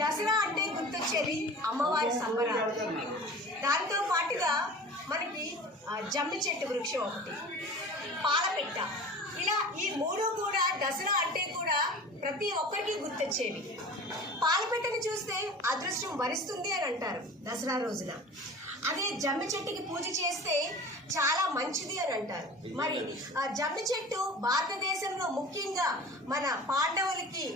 దసరా అంటే గుర్తొచ్చేది అమ్మవారి సంబరాలు. దాంతో పాటుగా మనకి జమ్మి చెట్టు వృక్షం ఒకటి, పాలపెట్ట, ఇలా ఈ మూడు కూడా దసరా అంటే కూడా ప్రతి ఒక్కరికి గుర్తొచ్చేవి. పాలపెట్టను చూస్తే అదృష్టం వరిస్తుంది అని అంటారు దసరా రోజున. అదే జమ్మి చెట్టుకి పూజ చేస్తే చాలా మంచిది అని అంటారు. మరి ఆ జమ్మి చెట్టు భారతదేశంలో ముఖ్యంగా మన పాండవులకి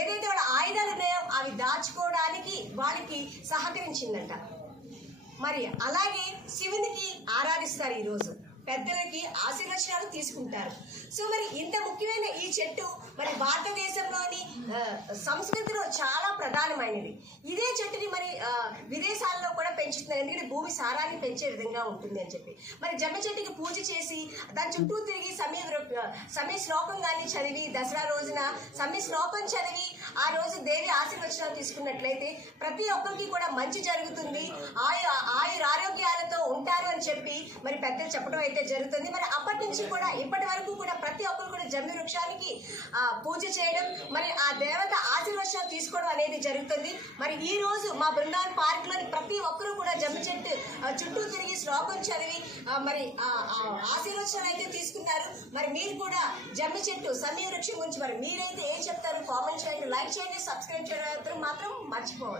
ఏదైతే వాళ్ళ ఆయుధాలు ఉన్నాయో అవి దాచుకోవడానికి వాళ్ళకి సహకరించిందంట. మరి అలాగే శివునికి ఆరాధిస్తారు ఈరోజు, పెద్దలకి ఆశీర్వచనాలు తీసుకుంటారు. సో మరి ఇంత ముఖ్యమైన ఈ చెట్టు మరి భారతదేశంలోని సంస్కృతిలో చాలా ప్రధానమైనది. ఇదే చెట్టుని మరి విదేశాల్లో కూడా పెంచుతున్నారు, ఎందుకంటే భూమి సారాన్ని పెంచే విధంగా ఉంటుంది అని చెప్పి. మరి జమ్మి చెట్టుకి పూజ చేసి దాని చుట్టూ తిరిగి సమయ శ్లోకం కానీ చదివి, దసరా రోజున సమయ శ్లోకం చదివి ఆ రోజు దేవి ఆశీర్వచనాలు తీసుకున్నట్లయితే ప్రతి ఒక్కరికి కూడా మంచి జరుగుతుంది, ఆయురారోగ్యాలతో ఉంటారు అని చెప్పి మరి పెద్దలు చెప్పడం అయితే జరుగుతుంది. మరి అప్పటి నుంచి కూడా ఇప్పటి వరకు కూడా ప్రతి ఒక్కరు కూడా జమ్మి వృక్షానికి పూజ చేయడం, మరి ఆ దేవత ఆశీర్వచనాలు తీసుకోవడం అనేది జరుగుతుంది. మరి ఈ రోజు మా బృందావన్ పార్క్ లోని ప్రతి ఒక్కరూ కూడా జమ్మి చెట్టు చుట్టూ తిరిగి శ్లోకం చదివి మరి ఆశీర్వచనాలు అయితే తీసుకున్నారు. మరి మీరు కూడా జమ్మి చెట్టు సమయ వృక్షం గురించి మరి మీరైతే ఏం చెప్తారు? కామెంట్ చేయండి, లైక్ చేయండి, సబ్స్క్రైబ్ చేయడం మాత్రం మర్చిపోవాలి.